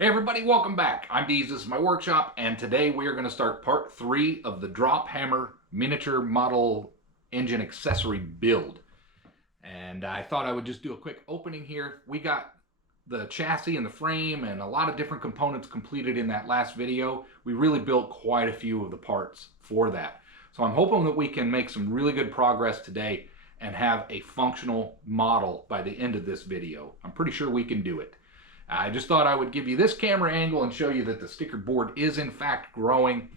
Hey everybody, welcome back. I'm Deez, this is my workshop, and today we are going to start part 3 of the drop hammer miniature model engine accessory build. And I thought I would just do a quick opening here. We got the chassis and the frame and a lot of different components completed in that last video. We really built quite a few of the parts for that. So I'm hoping that we can make some really good progress today and have a functional model by the end of this video. I'm pretty sure we can do it. I just thought I would give you this camera angle and show you that the sticker board is in fact growing.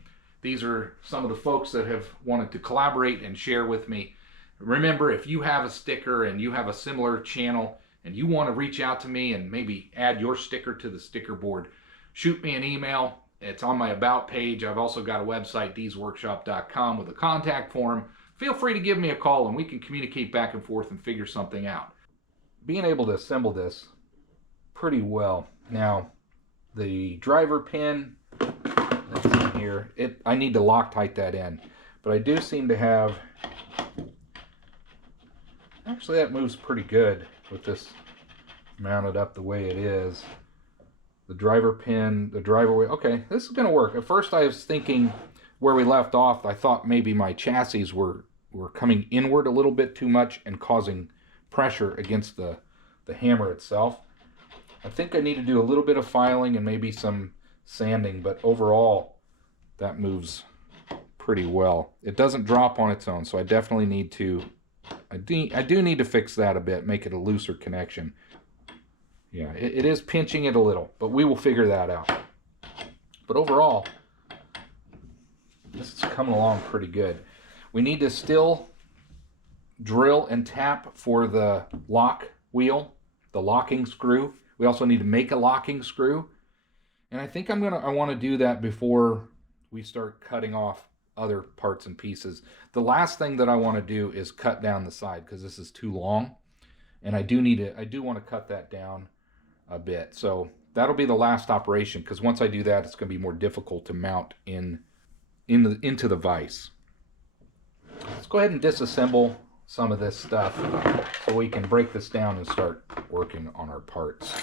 These are some of the folks that have wanted to collaborate and share with me. Remember, if you have a sticker and you have a similar channel and you want to reach out to me and maybe add your sticker to the sticker board, shoot me an email. It's on my About page. I've also got a website, deezworkshop.com, with a contact form. Feel free to give me a call and we can communicate back and forth and figure something out. Being able to assemble this pretty well. Now, the driver pin that's in here, I need to Loctite that in, but I do seem to have, actually that moves pretty good with this mounted up the way it is. The driver pin, the driver wheel, okay, this is going to work. At first I was thinking where we left off, I thought maybe my chassis were coming inward a little bit too much and causing pressure against the hammer itself. I think I need to do a little bit of filing and maybe some sanding, but overall that moves pretty well. It doesn't drop on its own, so I definitely need to, I do need to fix that a bit, make it a looser connection. Yeah, it is pinching it a little, but we will figure that out. But overall, this is coming along pretty good. We need to still drill and tap for the lock wheel, the locking screw. We also need to make a locking screw. And I think I want to do that before we start cutting off other parts and pieces. The last thing that I want to do is cut down the side because this is too long. And I do want to cut that down a bit. So that'll be the last operation, because once I do that, it's going to be more difficult to mount into the vise. Let's go ahead and disassemble some of this stuff so we can break this down and start working on our parts.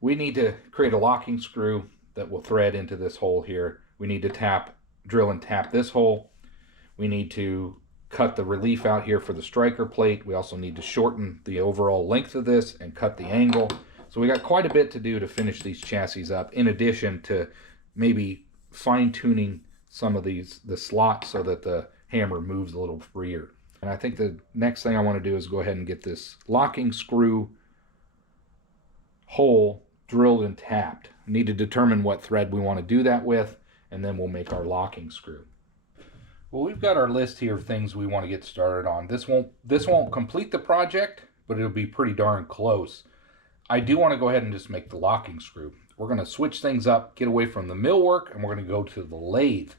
We need to create a locking screw that will thread into this hole here. We need to drill and tap this hole. We need to cut the relief out here for the striker plate. We also need to shorten the overall length of this and cut the angle. So we got quite a bit to do to finish these chassis up, in addition to maybe fine-tuning some of the slots so that the hammer moves a little freer. And I think the next thing I want to do is go ahead and get this locking screw hole drilled and tapped. We need to determine what thread we want to do that with, and then we'll make our locking screw. Well, we've got our list here of things we want to get started on. This won't complete the project, but it'll be pretty darn close. I do want to go ahead and just make the locking screw. We're going to switch things up, get away from the millwork, and we're going to go to the lathe.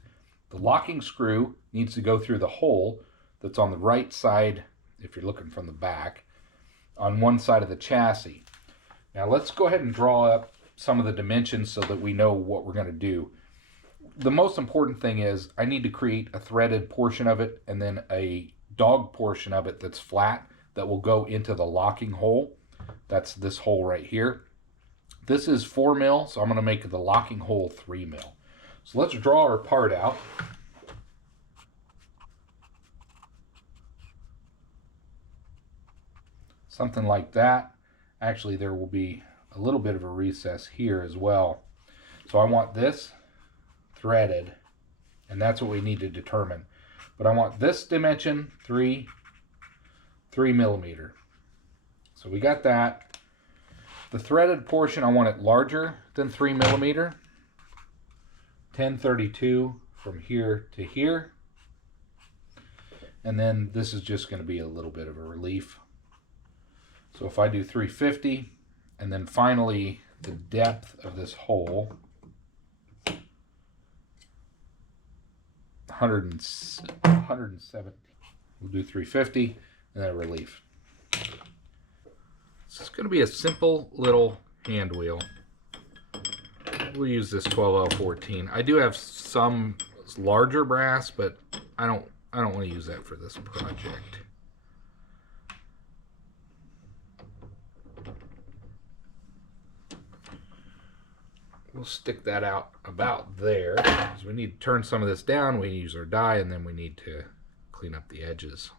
The locking screw needs to go through the hole that's on the right side, if you're looking from the back, on one side of the chassis. Now let's go ahead and draw up some of the dimensions so that we know what we're going to do. The most important thing is I need to create a threaded portion of it and then a dog portion of it that's flat that will go into the locking hole. That's this hole right here. This is 4 mil, so I'm going to make the locking hole 3 mil. So let's draw our part out. Something like that. Actually, there will be a little bit of a recess here as well. So I want this threaded, and that's what we need to determine. But I want this dimension 3 millimeter. So we got that. The threaded portion, I want it larger than 3 millimeter. 1032 from here to here. And then this is just going to be a little bit of a relief. So if I do 350, and then finally the depth of this hole, 170. We'll do 350 and then a relief. It's going to be a simple little hand wheel. We'll use this 12L14. I do have some larger brass, but I don't want to use that for this project. We'll stick that out about there, because we need to turn some of this down. We use our die, and then we need to clean up the edges.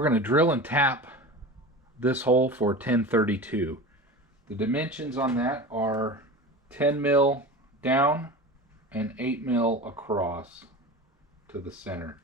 We're going to drill and tap this hole for 1032. The dimensions on that are 10 mil down and 8 mil across to the center.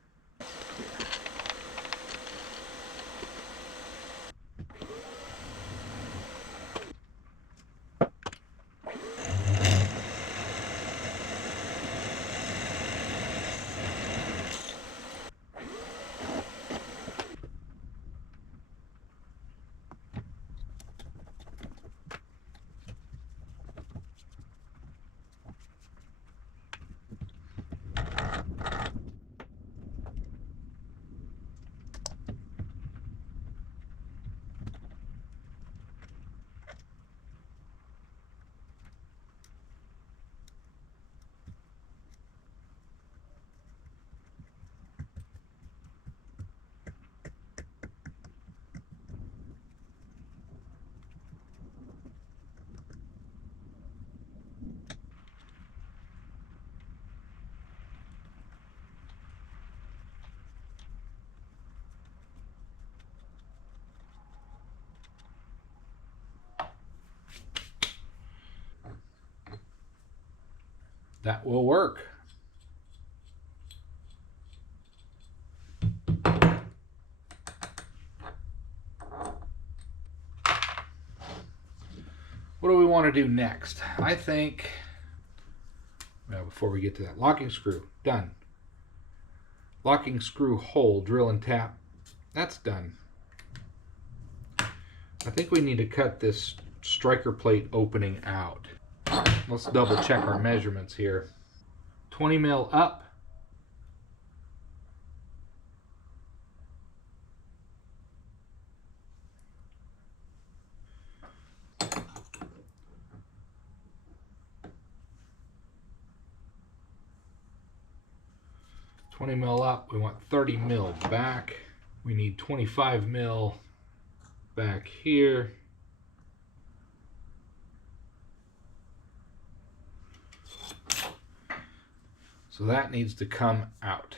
That will work. What do we want to do next? I think, well, before we get to that, locking screw, done. Locking screw hole, drill and tap, that's done. I think we need to cut this striker plate opening out. Let's double check our measurements here. 20 mil up. We want 30 mil back. We need 25 mil back here. So that needs to come out.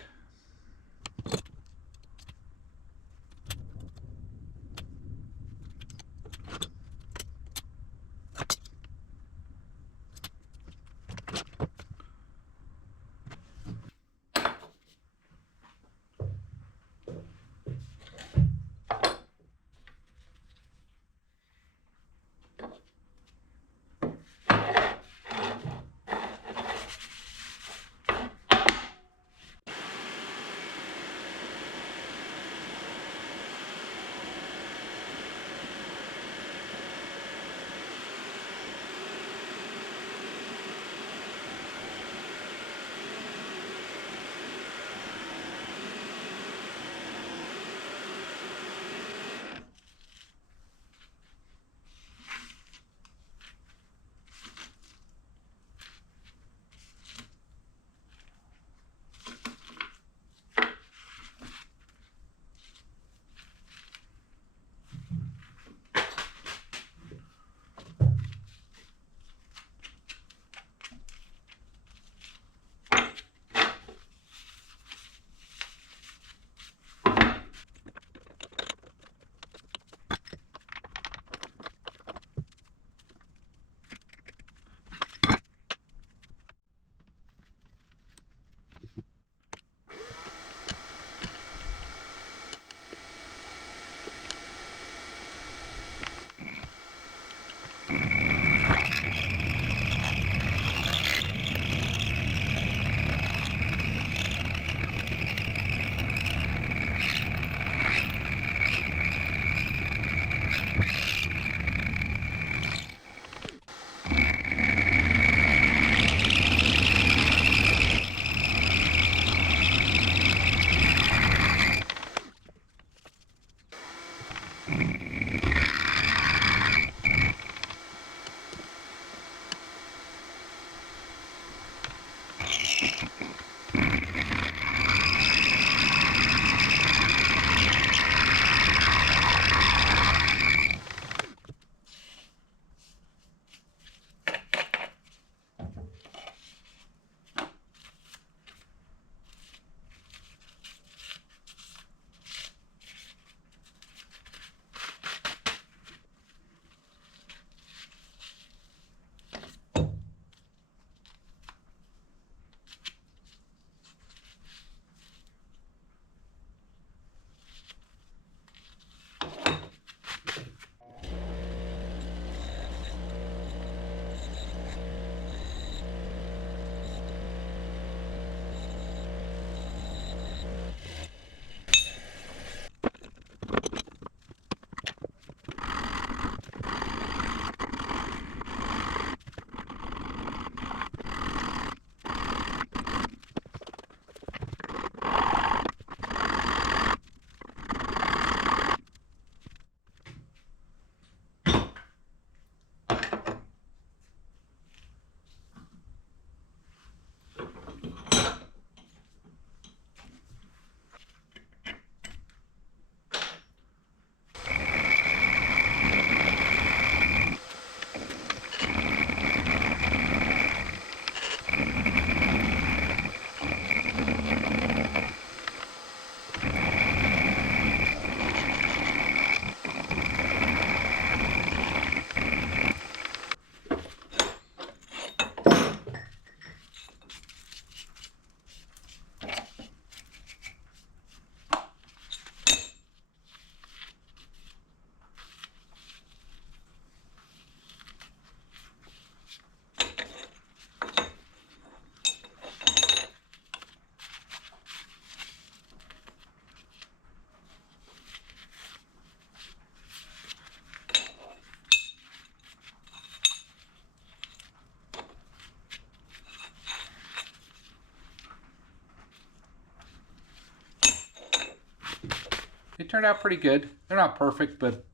It turned out pretty good. They're not perfect, but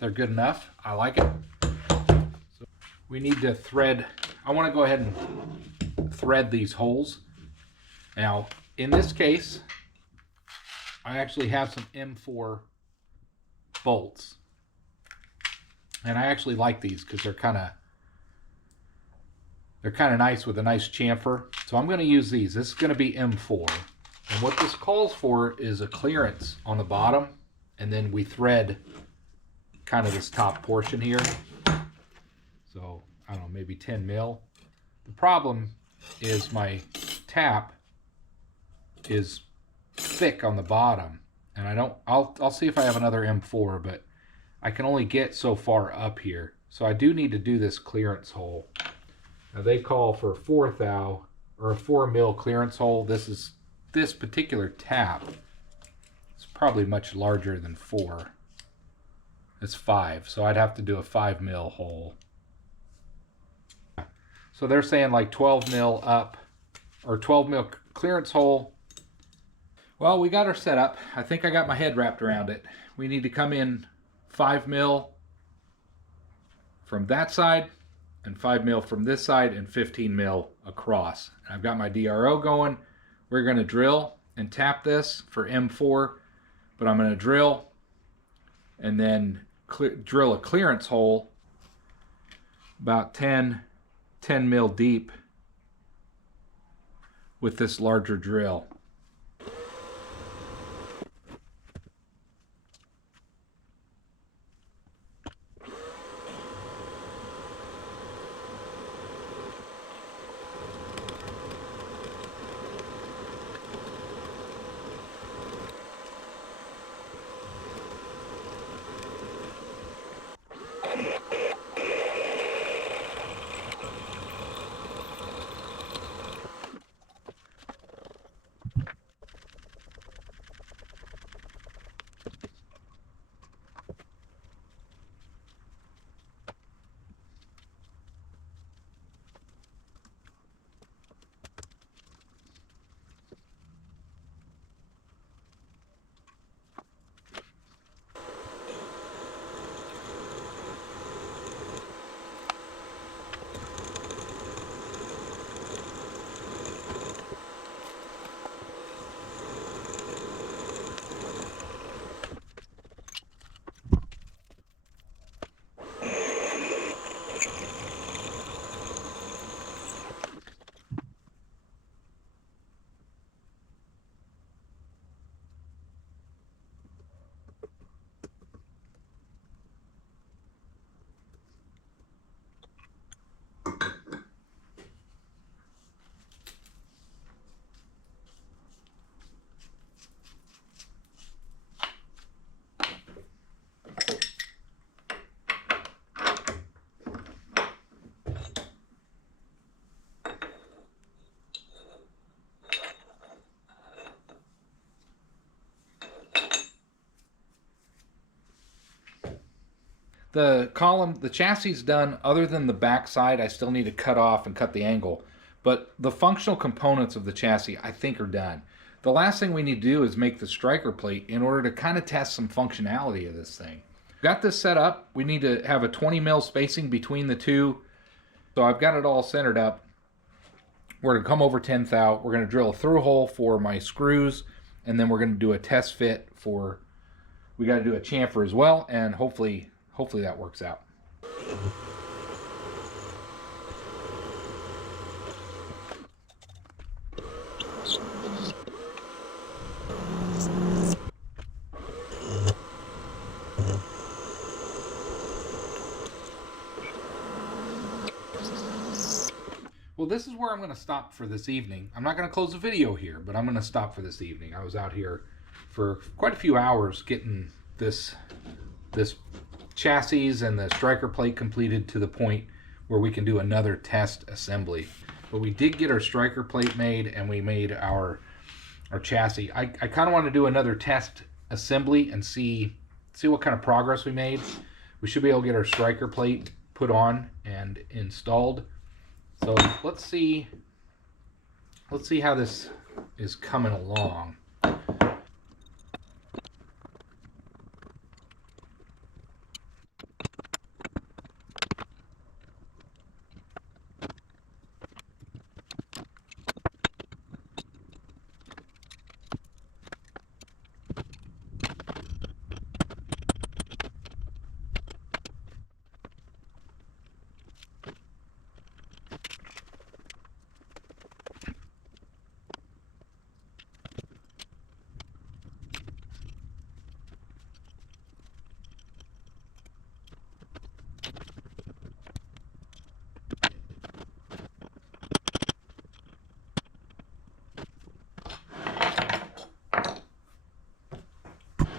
they're good enough. I like it. So we need to thread. I want to go ahead and thread these holes. Now, in this case, I actually have some M4 bolts. And I actually like these because they're kind of nice with a nice chamfer. So I'm going to use these. This is going to be M4. And what this calls for is a clearance on the bottom, and then we thread kind of this top portion here. So, I don't know, maybe 10 mil. The problem is my tap is thick on the bottom, and I'll see if I have another M4, but I can only get so far up here. So I do need to do this clearance hole. Now they call for 4 thou, or a 4 mil clearance hole. This particular tap is probably much larger than 4. It's 5, so I'd have to do a 5 mil hole. So they're saying like 12 mil up, or 12 mil clearance hole. Well, we got our setup. I think I got my head wrapped around it. We need to come in 5 mil from that side, and 5 mil from this side, and 15 mil across. And I've got my DRO going. We're going to drill and tap this for M4, but I'm going to drill and then drill a clearance hole about 10 mil deep with this larger drill. The column, the chassis is done. Other than the back side, I still need to cut off and cut the angle. But the functional components of the chassis, I think, are done. The last thing we need to do is make the striker plate in order to kind of test some functionality of this thing. Got this set up. We need to have a 20 mil spacing between the two. So I've got it all centered up. We're going to come over 10 thou. We're going to drill a through hole for my screws. And then we're going to do a test fit for, we got to do a chamfer as well. And hopefully that works out. Well, this is where I'm going to stop for this evening. I'm not going to close the video here, but I'm going to stop for this evening. I was out here for quite a few hours getting this chassis and the striker plate completed to the point where we can do another test assembly. But we did get our striker plate made, and we made our chassis. I kind of want to do another test assembly and see what kind of progress we made. We should be able to get our striker plate put on and installed. So let's see how this is coming along.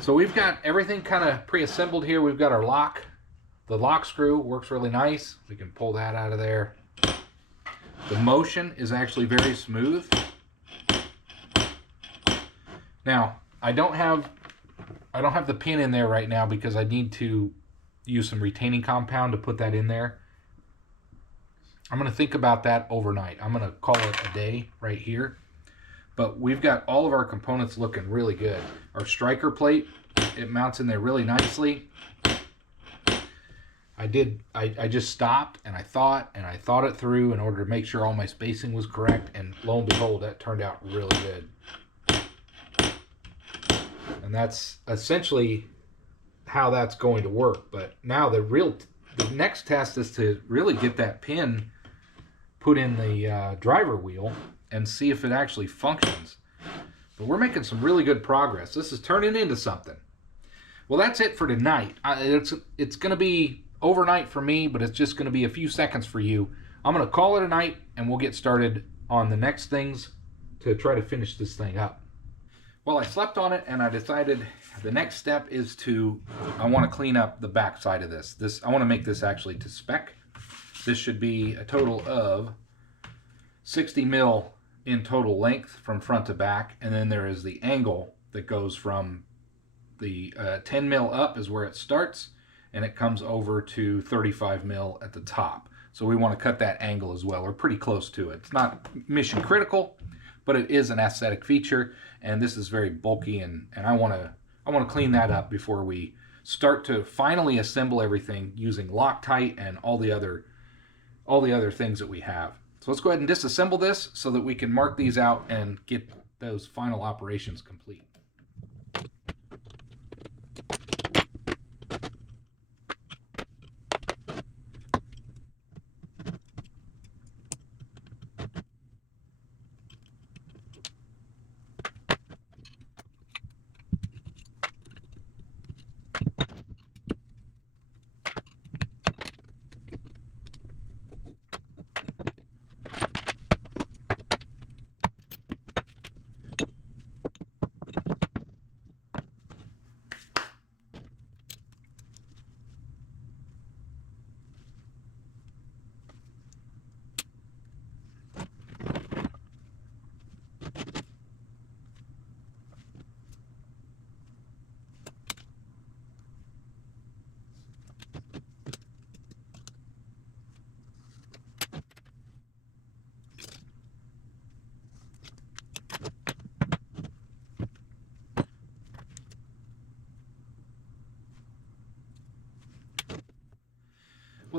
So we've got everything kind of pre-assembled here. We've got our lock. The lock screw works really nice. We can pull that out of there. The motion is actually very smooth. Now, I don't have the pin in there right now because I need to use some retaining compound to put that in there. I'm going to think about that overnight. I'm going to call it a day right here. But we've got all of our components looking really good. Our striker plate, it mounts in there really nicely. I just stopped and I thought it through in order to make sure all my spacing was correct, and lo and behold, that turned out really good. And that's essentially how that's going to work. But now the next test is to really get that pin put in the driver wheel and see if it actually functions. But we're making some really good progress. This is turning into something. Well, that's it for tonight. It's going to be overnight for me, but it's just going to be a few seconds for you. I'm going to call it a night, and we'll get started on the next things to try to finish this thing up. Well, I slept on it, and I decided the next step is I want to clean up the back side of this. I want to make this actually to spec. This should be a total of 60 mil in total length from front to back, and then there is the angle that goes from the 10 mil up is where it starts, and it comes over to 35 mil at the top. So we want to cut that angle as well. We're pretty close to it. It's not mission critical, but it is an aesthetic feature, and this is very bulky, and I want to clean that up before we start to finally assemble everything using Loctite and all the other things that we have. So let's go ahead and disassemble this so that we can mark these out and get those final operations complete.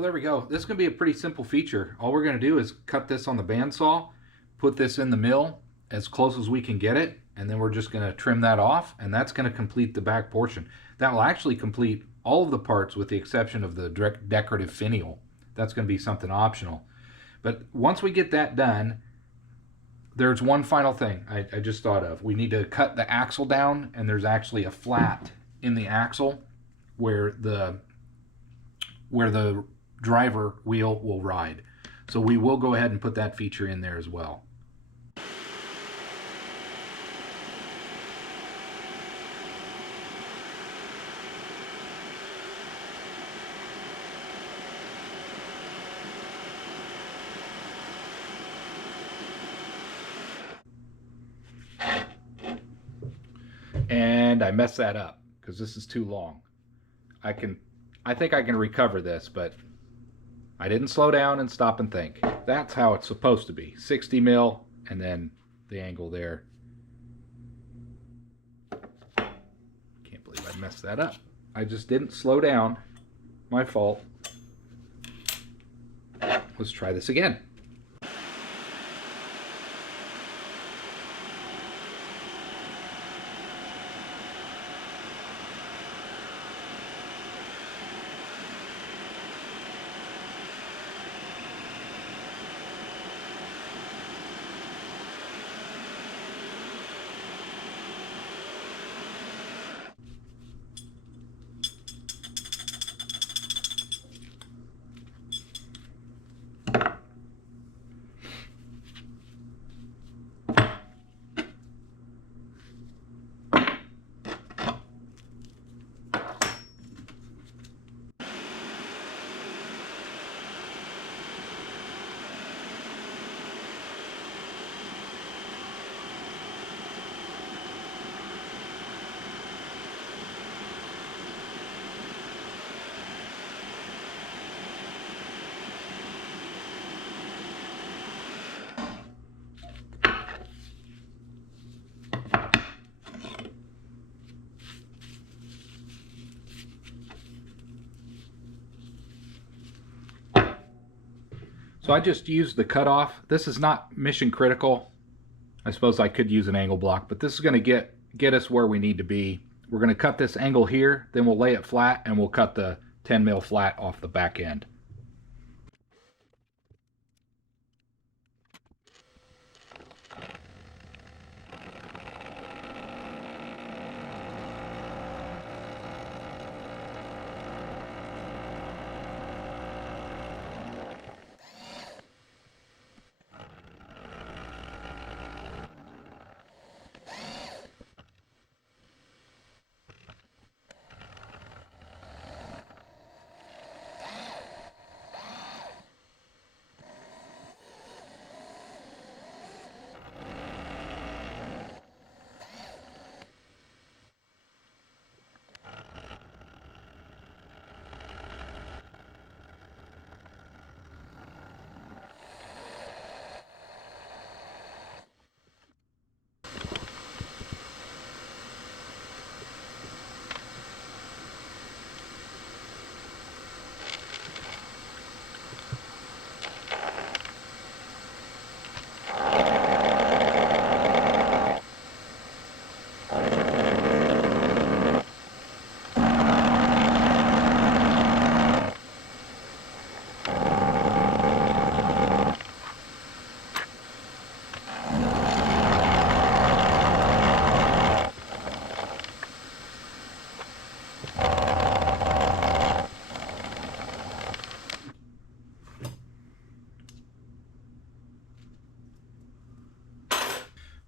Well, there we go. This is going to be a pretty simple feature. All we're going to do is cut this on the bandsaw, put this in the mill as close as we can get it, and then we're just going to trim that off, and that's going to complete the back portion. That will actually complete all of the parts with the exception of the decorative finial. That's going to be something optional. But once we get that done, there's one final thing I just thought of. We need to cut the axle down, and there's actually a flat in the axle where the driver wheel will ride. So we will go ahead and put that feature in there as well. And I messed that up because this is too long. I think I can recover this, but I didn't slow down and stop and think. That's how it's supposed to be. 60 mil and then the angle there. Can't believe I messed that up. I just didn't slow down. My fault. Let's try this again. So I just used the cutoff. This is not mission critical. I suppose I could use an angle block, but this is going to get us where we need to be. We're going to cut this angle here, then we'll lay it flat, and we'll cut the 10 mil flat off the back end.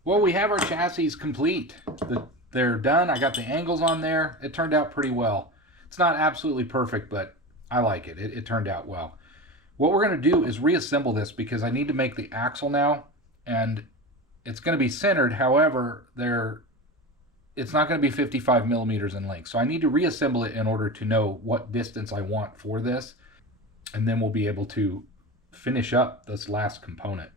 Well, we have our chassis complete. They're done. I got the angles on there. It turned out pretty well. It's not absolutely perfect, but I like it. It turned out well. What we're going to do is reassemble this because I need to make the axle now, and it's going to be centered. However, it's not going to be 55 millimeters in length. So I need to reassemble it in order to know what distance I want for this, and then we'll be able to finish up this last component.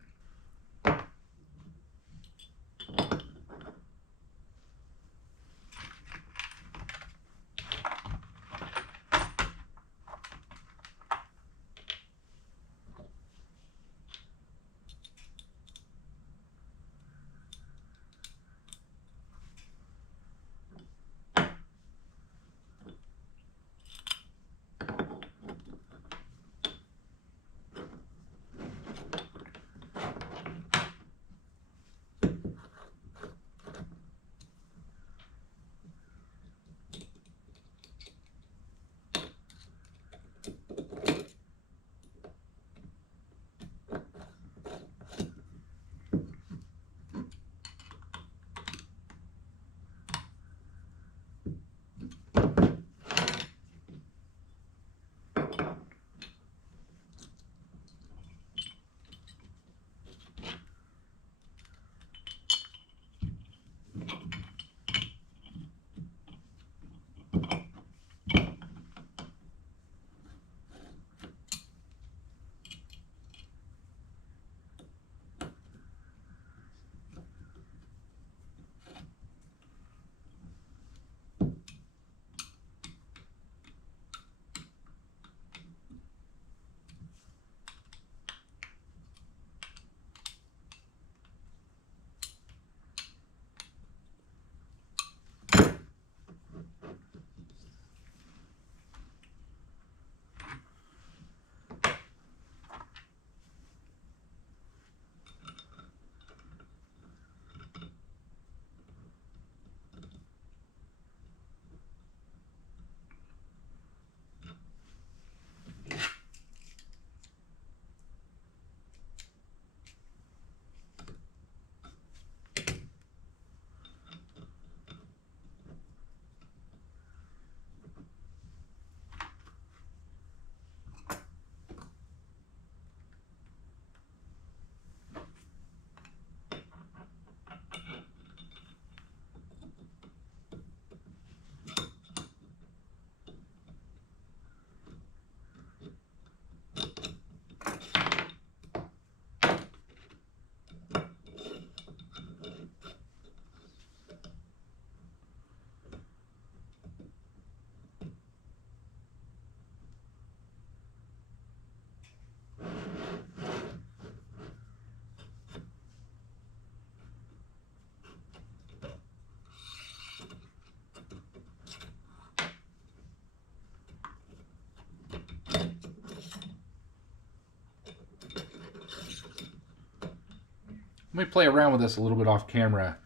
me play around with this a little bit off camera.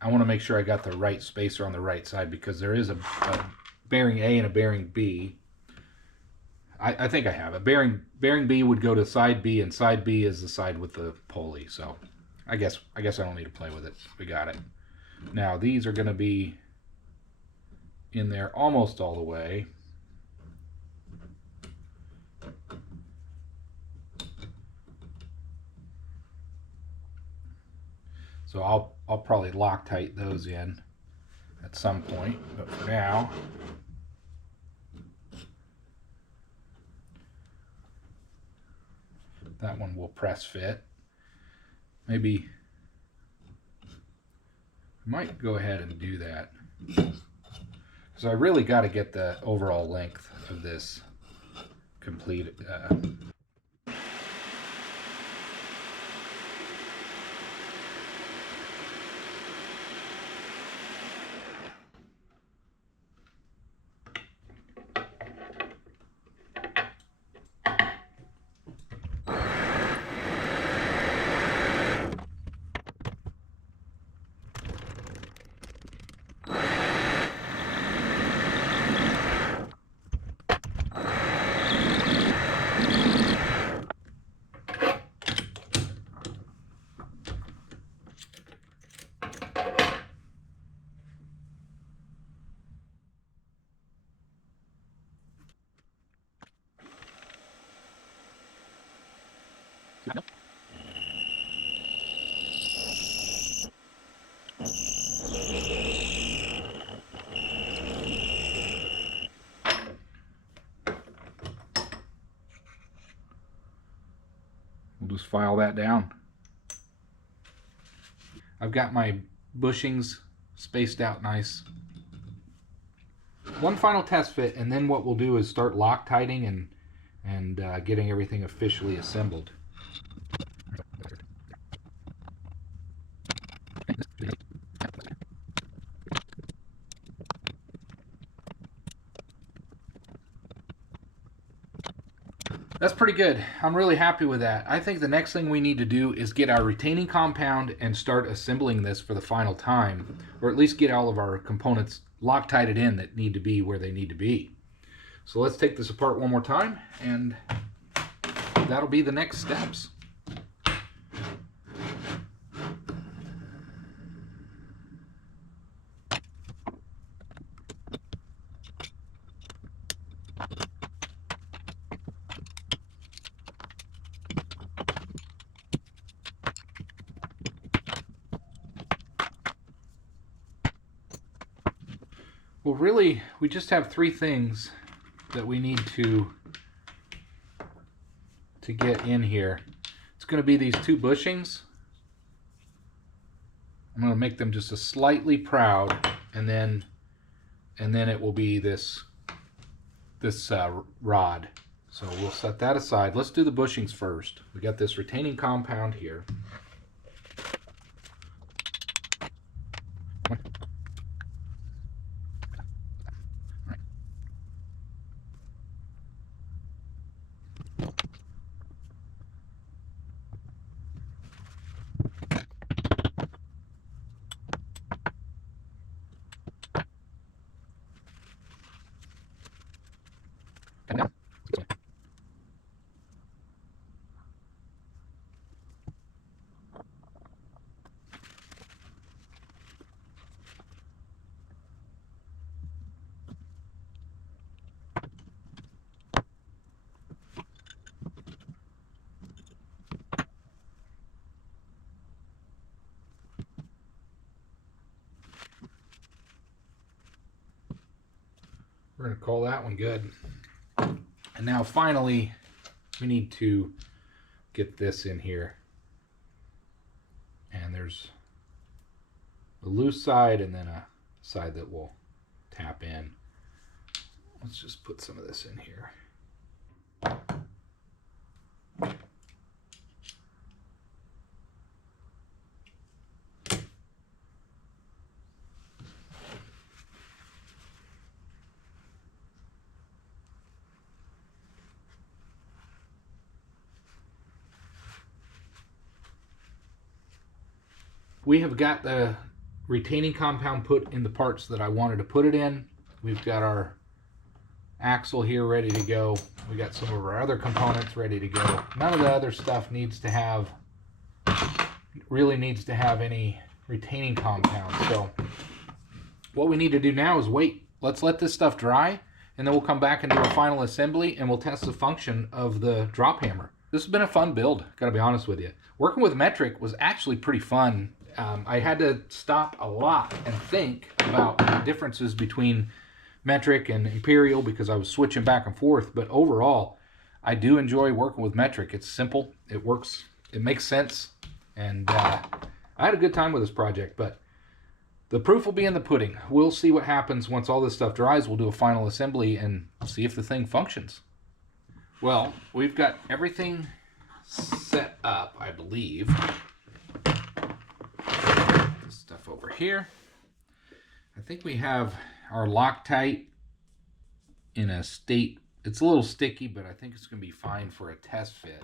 I want to make sure I got the right spacer on the right side because there is a bearing A and a bearing B. I think I have it. Bearing B would go to side B, and side B is the side with the pulley. So I guess I don't need to play with it. We got it. Now these are going to be in there almost all the way. So I'll probably Loctite those in at some point, but for now, that one will press fit. Maybe I might go ahead and do that because I really got to get the overall length of this complete. We'll just file that down. I've got my bushings spaced out nice. One final test fit, and then what we'll do is start Loctiting and getting everything officially assembled. That's pretty good. I'm really happy with that. I think the next thing we need to do is get our retaining compound and start assembling this for the final time, or at least get all of our components Loctited in that need to be where they need to be. So let's take this apart one more time, and that'll be the next steps. Well, really, we just have three things that we need to get in here. It's going to be these two bushings. I'm going to make them just a slightly proud, and then it will be this rod. So we'll set that aside. Let's do the bushings first. We got this retaining compound here. We're going to call that one good. And now finally, we need to get this in here. And there's a loose side and then a side that will tap in. Let's just put some of this in here. We have got the retaining compound put in the parts that I wanted to put it in. We've got our axle here ready to go. We got some of our other components ready to go. None of the other stuff really needs to have any retaining compound. So what we need to do now is wait. Let's let this stuff dry, and then we'll come back and do a final assembly, and we'll test the function of the drop hammer. This has been a fun build, gotta be honest with you. Working with metric was actually pretty fun. I had to stop a lot and think about the differences between metric and imperial because I was switching back and forth, but overall, I do enjoy working with metric. It's simple, it works, it makes sense, and I had a good time with this project, but the proof will be in the pudding. We'll see what happens once all this stuff dries. We'll do a final assembly and see if the thing functions. Well, we've got everything set up, I believe. This stuff over here. I think we have our Loctite in a state. It's a little sticky, but I think it's going to be fine for a test fit.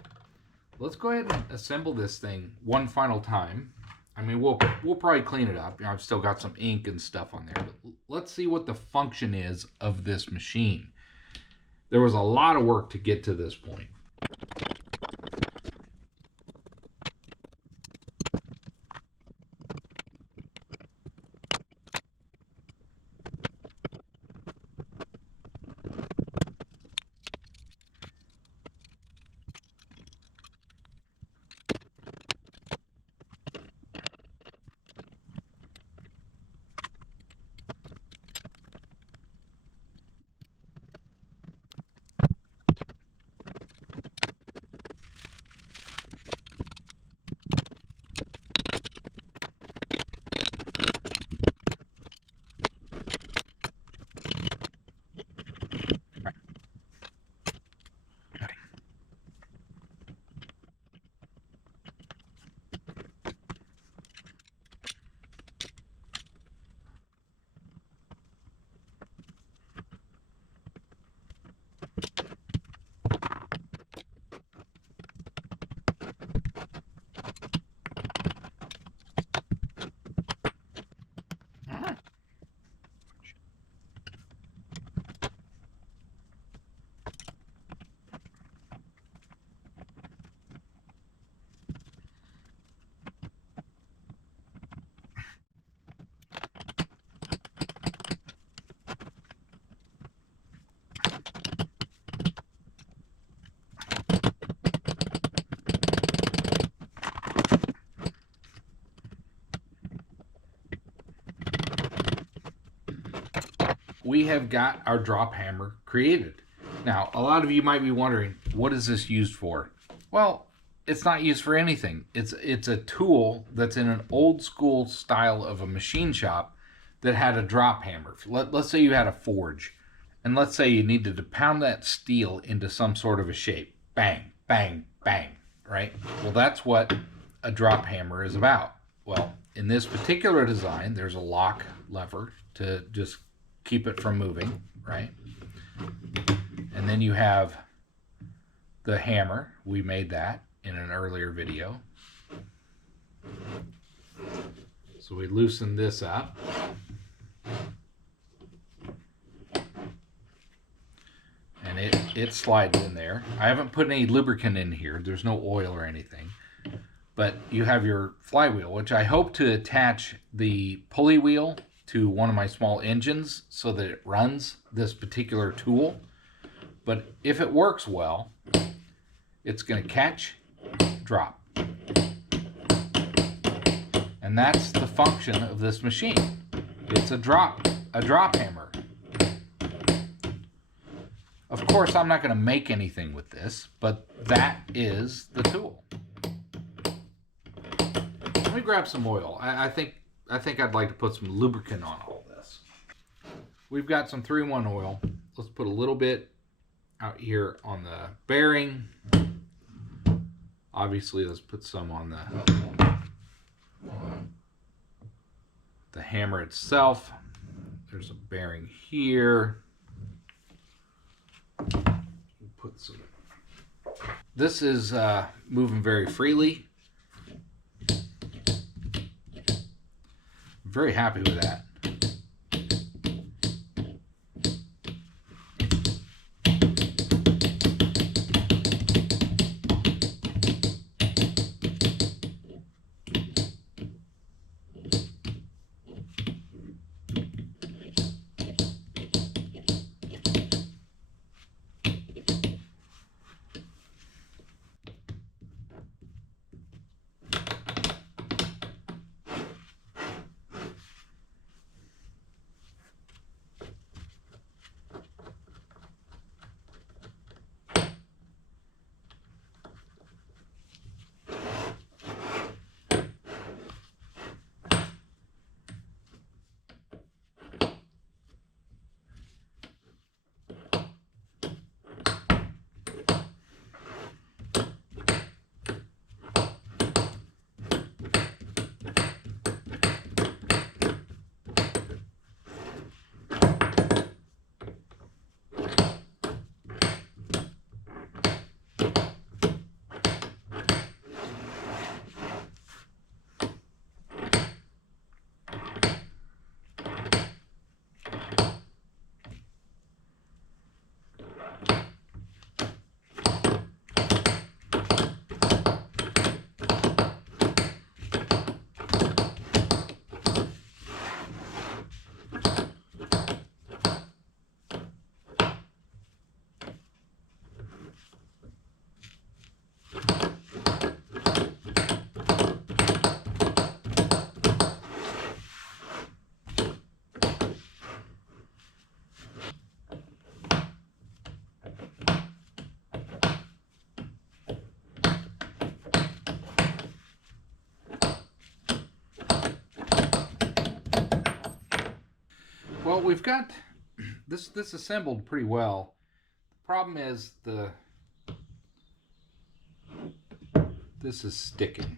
Let's go ahead and assemble this thing one final time. I mean, we'll probably clean it up. You know, I've still got some ink and stuff on there, but let's see what the function is of this machine. There was a lot of work to get to this point. We have got our drop hammer created. Now, a lot of you might be wondering, what is this used for? Well, it's not used for anything. It's a tool that's in an old school style of a machine shop that had a drop hammer. Let's say you had a forge, and let's say you needed to pound that steel into some sort of a shape. Bang, bang, bang, right? Well, that's what a drop hammer is about. Well, in this particular design, there's a lock lever to just keep it from moving, right? And then you have the hammer. We made that in an earlier video. So we loosen this up. And it slides in there. I haven't put any lubricant in here. There's no oil or anything. But you have your flywheel, which I hope to attach the pulley wheel to one of my small engines so that it runs this particular tool. But if it works well, it's going to catch, drop. And that's the function of this machine. It's a drop hammer. Of course, I'm not going to make anything with this, but that is the tool. Let me grab some oil. I think I'd like to put some lubricant on all this. We've got some 3-in-1 oil. Let's put a little bit out here on the bearing. Obviously, let's put some on the hammer itself. There's a bearing here. We'll put some. This is moving very freely. very happy with that. Well, we've got this assembled pretty well. The problem is this is sticking.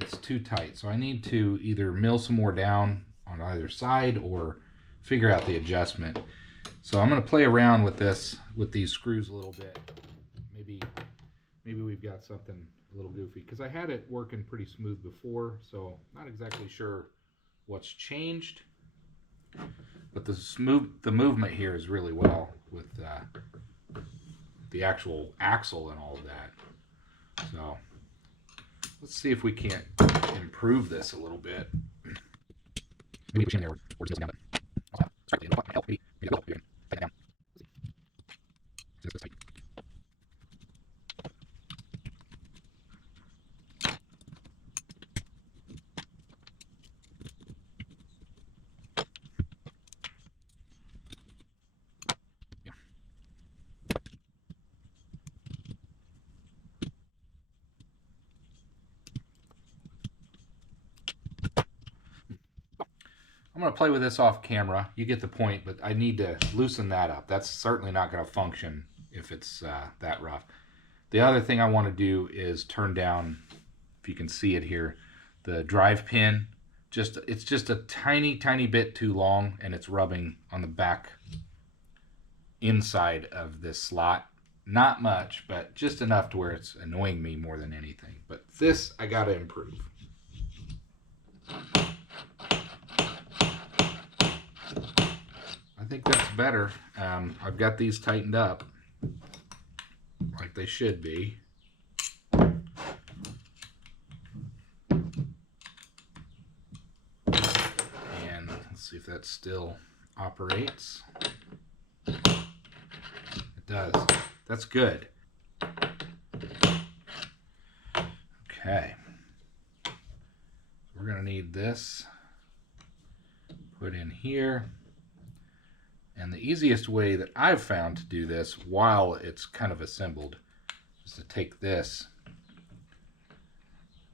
It's too tight, so I need to either mill some more down on either side or figure out the adjustment. So I'm going to play around with this, with these screws a little bit. Maybe we've got something a little goofy, because I had it working pretty smooth before, so not exactly sure what's changed. But the movement here is really well with the actual axle and all of that. So let's see if we can't improve this a little bit. Maybe push in there or just down it. Sorry, help me. Maybe take it down. Just tight. I'm going to play with this off camera. You get the point, but I need to loosen that up. That's certainly not going to function if it's that rough. The other thing I want to do is turn down, if you can see it here, the drive pin. It's just a tiny bit too long, and it's rubbing on the back inside of this slot. Not much, but just enough to where it's annoying me more than anything. But this I got to improve. I think that's better. I've got these tightened up like they should be. And let's see if that still operates. It does. That's good. Okay. We're going to need this put in here. And the easiest way that I've found to do this while it's kind of assembled is to take this,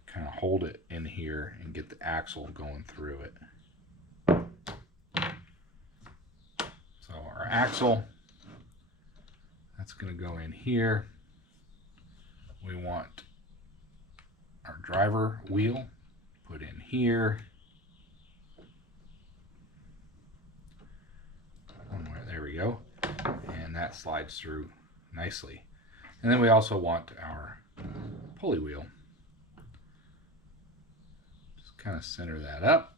kind of hold it in here and get the axle going through it. So our axle, that's going to go in here. We want our driver wheel put in here. There we go. And that slides through nicely. And then we also want our pulley wheel. Just kind of center that up.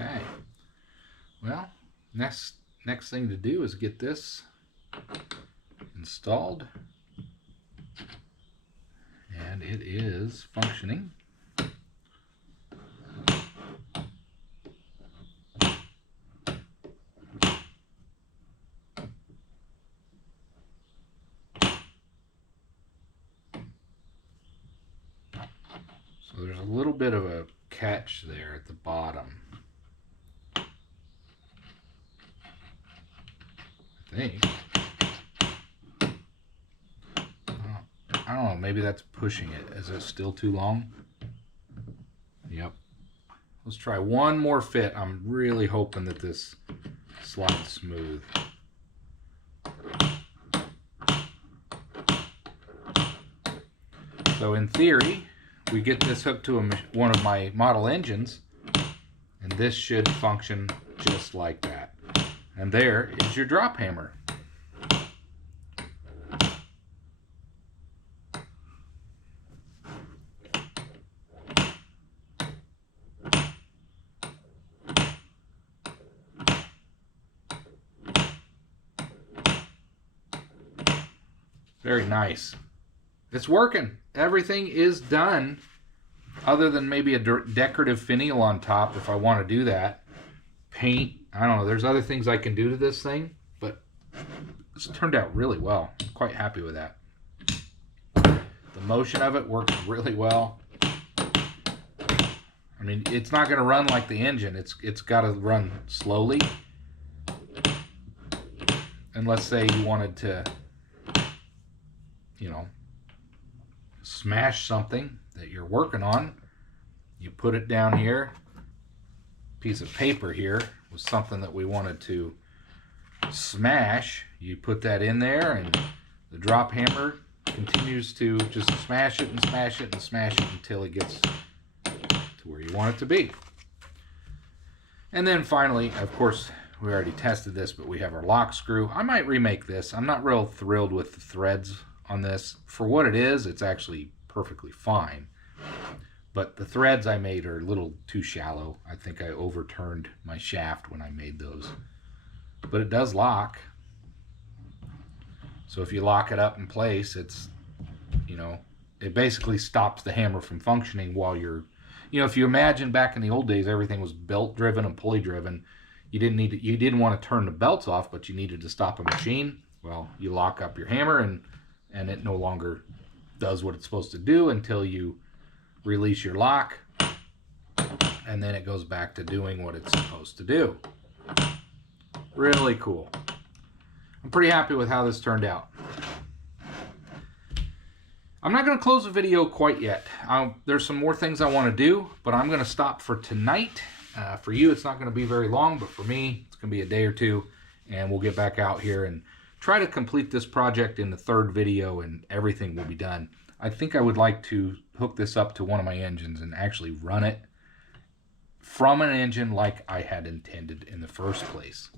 Okay. Well, next thing to do is get this installed, and it is functioning. So there's a little bit of a catch there at the bottom. I think. I don't know, maybe that's pushing it. Is it still too long? Yep. Let's try one more fit. I'm really hoping that this slides smooth. So in theory, we get this hooked to one of my model engines, and this should function just like that. And there is your drop hammer. Very nice. It's working. Everything is done, other than maybe a decorative finial on top if I want to do that. Paint. I don't know. There's other things I can do to this thing, but it's turned out really well. I'm quite happy with that. The motion of it works really well. I mean, it's not going to run like the engine. It's got to run slowly. And let's say you wanted to, you know, smash something that you're working on. You put it down here. Piece of paper here was something that we wanted to smash. You put that in there, and the drop hammer continues to just smash it and smash it and smash it until it gets to where you want it to be. And then finally, of course, we already tested this, but we have our lock screw. I might remake this. I'm not real thrilled with the threads on this. For what it is, it's actually perfectly fine. But the threads I made are a little too shallow. I think I overturned my shaft when I made those. But it does lock. So if you lock it up in place, it's, you know, it basically stops the hammer from functioning while you're, you know, if you imagine back in the old days, everything was belt driven and pulley driven. You didn't want to turn the belts off, but you needed to stop a machine. Well, you lock up your hammer and it no longer does what it's supposed to do until you release your lock, and then it goes back to doing what it's supposed to do. Really cool. I'm pretty happy with how this turned out. I'm not going to close the video quite yet. There's some more things I want to do, but I'm going to stop for tonight. For you, it's not going to be very long, but for me, it's going to be a day or two, and we'll get back out here and try to complete this project in the third video, and everything will be done. I think I would like to hook this up to one of my engines and actually run it from an engine like I had intended in the first place.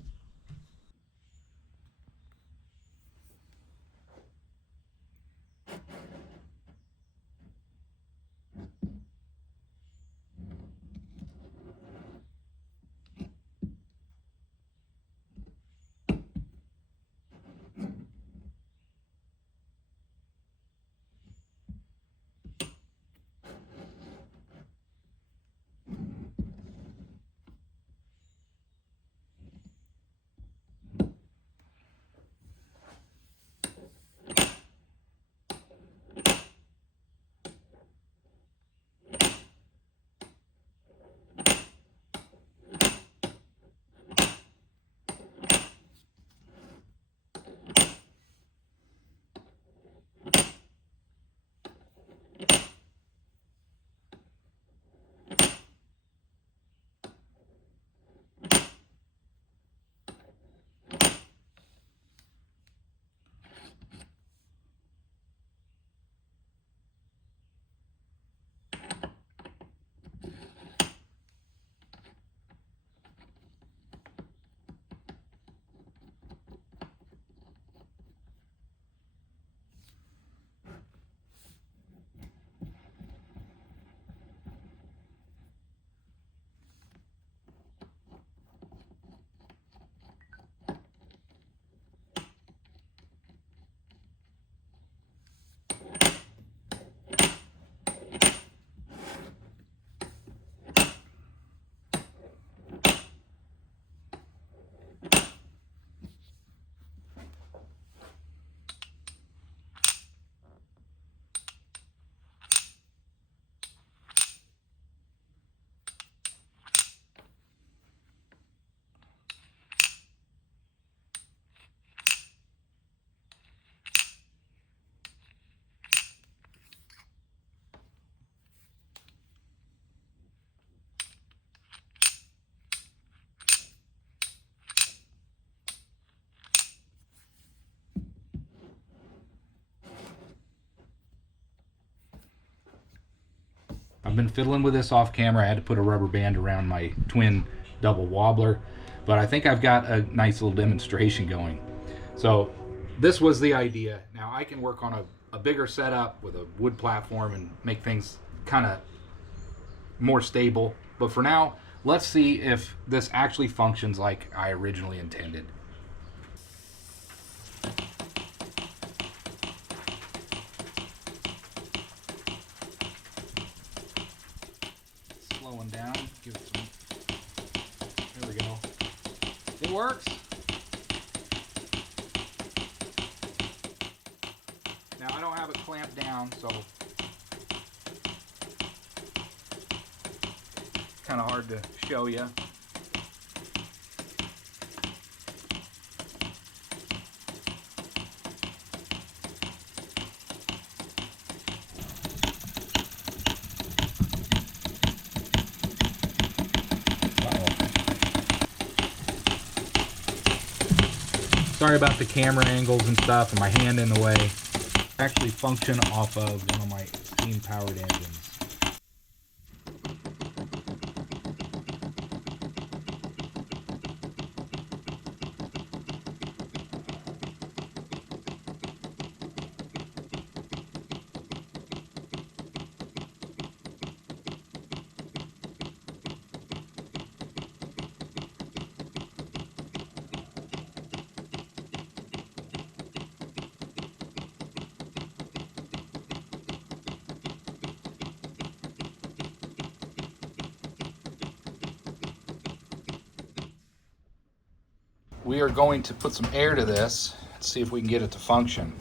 I've been fiddling with this off camera. I had to put a rubber band around my twin double wobbler, but I think I've got a nice little demonstration going. So this was the idea. Now I can work on a bigger setup with a wood platform and make things kind of more stable. But for now, let's see if this actually functions like I originally intended. Slowing down, give it some. There we go. It works. Now I don't have it clamped down, so kind of hard to show you. Sorry about the camera angles and stuff and my hand in the way. I actually function off of one of my steam powered engines. We are going to put some air to this and see if we can get it to function.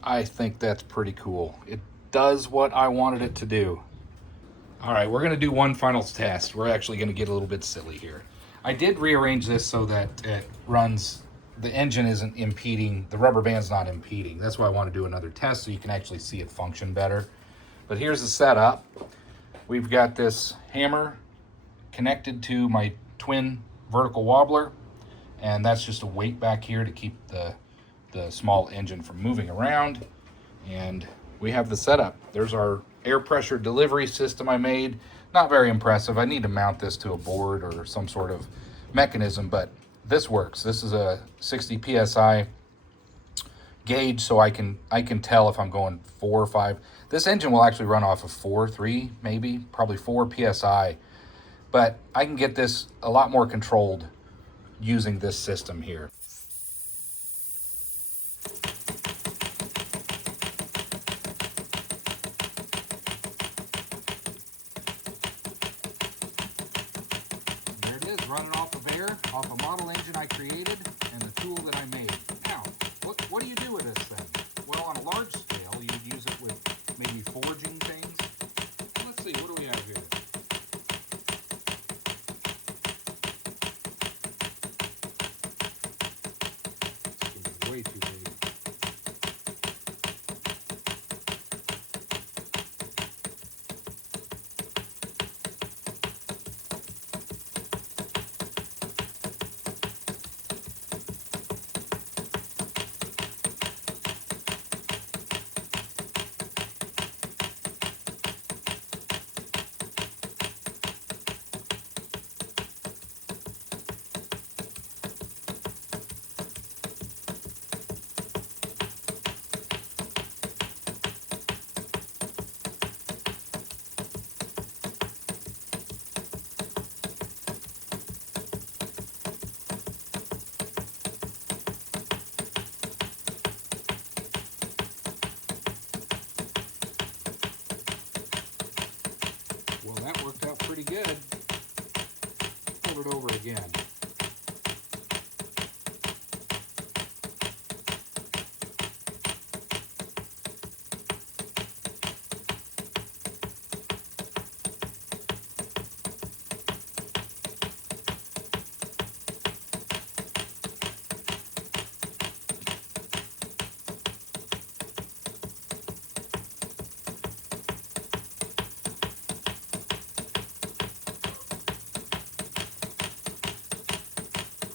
I think that's pretty cool. It does what I wanted it to do. All right, we're gonna do one final test. We're actually gonna get a little bit silly here. I did rearrange this so that it runs, the engine isn't impeding, the rubber band's not impeding. That's why I want to do another test so you can actually see it function better. But here's the setup. We've got this hammer connected to my twin vertical wobbler, and that's just a weight back here to keep the small engine from moving around. And we have the setup. There's our air pressure delivery system I made. Not very impressive. I need to mount this to a board or some sort of mechanism, but this works. This is a 60 psi gauge, so I can tell if I'm going 4 or 5. This engine will actually run off of 4, 3, maybe, probably 4 psi. But I can get this a lot more controlled using this system here. running off of air, off a model engine I created, and the tool that I made. Now, what do you do with this then? Well, on a large scale, you'd use it with maybe forging things. Let's see, what do we have here? It's way too big. Well, that worked out pretty good. Fold it over again.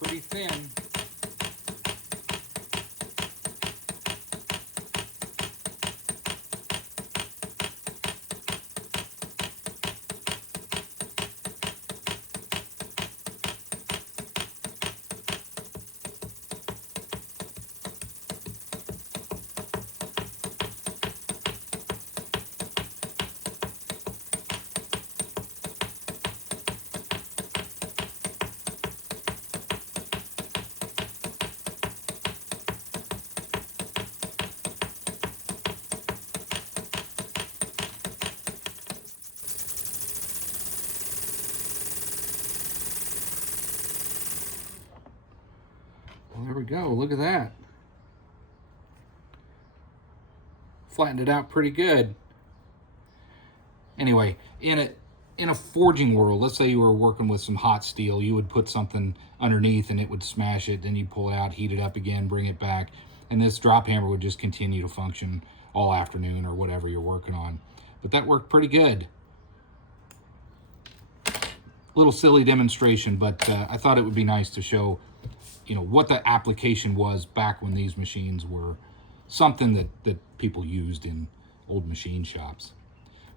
Pretty thin. Well, there we go. Look at that. Flattened it out pretty good. Anyway, in a forging world, let's say you were working with some hot steel, you would put something underneath and it would smash it, then you pull it out, heat it up again, bring it back, and this drop hammer would just continue to function all afternoon or whatever you're working on. But that worked pretty good. Little silly demonstration, but I thought it would be nice to show, you know, what the application was back when these machines were something that people used in old machine shops.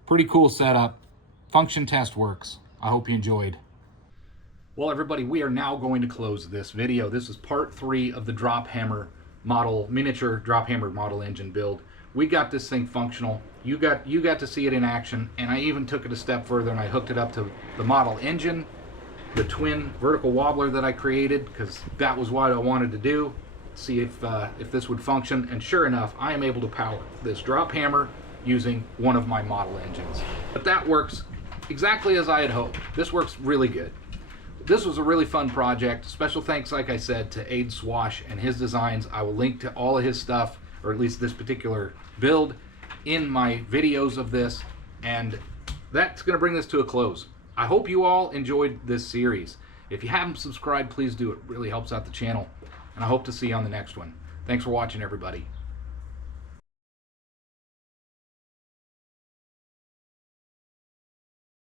Pretty cool setup. Function test works. I hope you enjoyed. Well, everybody, we are now going to close this video. This is part 3 of the drop hammer model, miniature drop hammer model engine build. We got this thing functional. You got to see it in action, and I even took it a step further and I hooked it up to the model engine, the twin vertical wobbler that I created, because that was what I wanted to do. See if this would function, and sure enough, I am able to power this drop hammer using one of my model engines. But that works exactly as I had hoped. This works really good. This was a really fun project. Special thanks, like I said, to Ade Swash and his designs. I will link to all of his stuff, or at least this particular build, in my videos of this, and that's going to bring this to a close. I hope you all enjoyed this series. If you haven't subscribed, please do. It really helps out the channel, and I hope to see you on the next one. Thanks for watching, everybody.